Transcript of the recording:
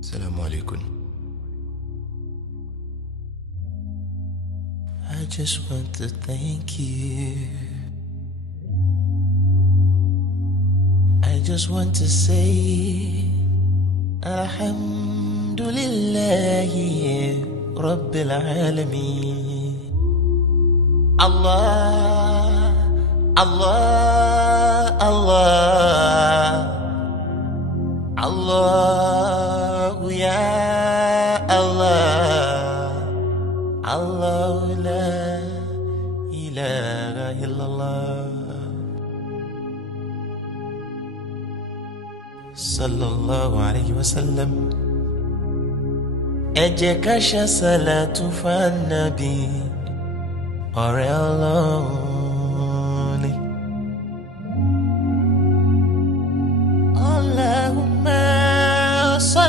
Assalamu alaikum. I just want to thank you. I just want to say Alhamdulillahi Rabbil Alameen. Allah, Allah, Allah, Allah, ya Allah, Allah, la ilaha illallah. Sallallahu alayhi wa sallam. Ẹ jẹ́ ká ṣe salatu fan nabi, ọ̀rẹ́ Ọlọ́run.